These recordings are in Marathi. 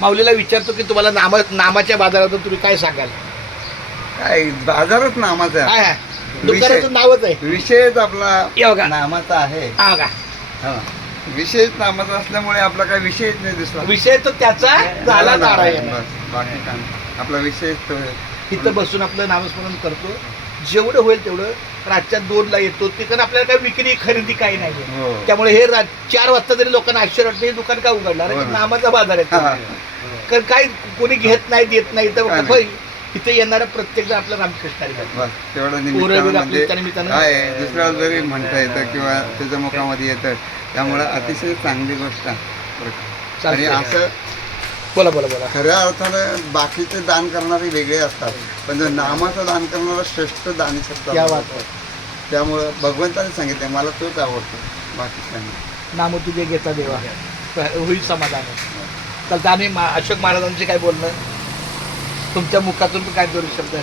माऊलीला विचारतो की तुम्हाला नामाच्या बाजारातून तुम्ही काय सांगाल? काय बाजारच नामाचा आहे. काय आहे? दुकानाचं नावच आहे. विषयच आपला हे बघा. नामाचा आहे. हा का हा. विषयच नामाचा असल्यामुळे आपला काही विषयच नाही दिसला. विषय तो त्याचा झाला नारायण. बस, बाकी काय नाही. आपला विषयच तो आहे. इथं बसून आपलं नामस्मरण करतो, जेवढं होईल तेवढं. रातच्या 2ला येतो, तिकडे आपल्याला काही विक्री खरेदी काही नाही. हो. त्यामुळे हे 4 वाजता जरी लोकांना आश्चर्य वाटतं हे दुकान का उघडणार हो आहे? ना. नामाचा बाजार आहे. हा. कारण काही कोणी घेत नाही देत नाही तर काय होय, इथे येणारा प्रत्येक जण आपला रामकृष्ण हरी करतो. बस तेवढं पोरं निमित्तानं बिरं म्हणजे आपल्या निमित्तानं. काय आहे, दुसऱ्याला जरी म्हणता येतं किंवा त्याच्या मुखामध्ये येतं, त्यामुळे अतिशय चांगली गोष्ट आहे. आणि चालतंय. असं बोला बोला बोला. खऱ्या अर्थानं बाकीचे दान करणारे वेगळे असतात, पण जर नामाचं दान करणारा श्रेष्ठ दानी क्या शकतात. बात आहे. त्यामुळं भगवंताने सांगितलं मला तोच आवडतो, बाकी काही नाही. नाम तुझे घेता देवा होईल समाधान. चालतं आम्ही अशोक महाराजांचे काय बोलणं, तुमच्या मुखातून काय दोन शब्द?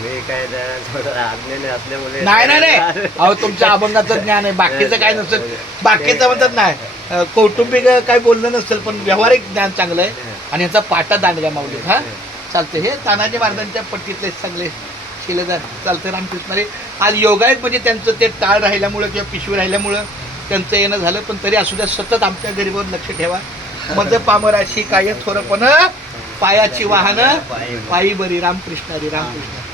मी काय थोडं अज्ञानी असल्यामुळे नाही नाही नाही अहो तुमच्या अभंगाचं ज्ञान आहे, बाकीचं काय नसेल. बाकीचं म्हणतात नाही कौटुंबिक काय बोलणं नसेल, पण व्यावहारिक ज्ञान चांगलं आहे. आणि ह्याचा पाटा दांडगा माऊली. हा चालतं. हे तानाजी महाराजांच्या पट्टीतले चांगले शिलेदार. चालतं रामकृष्ण हरी. आज योगायोग म्हणजे त्यांचं ते टाळ राहिल्यामुळं किंवा पिशवी राहिल्यामुळं त्यांचं येणं झालं, पण तरी असू द्या सतत आमच्या गरीबावर लक्ष ठेवा. मज पामराशी काय थोरं पण पायाची वाहनं पायी बरी. रामकृष्ण हरी. रामकृष्ण.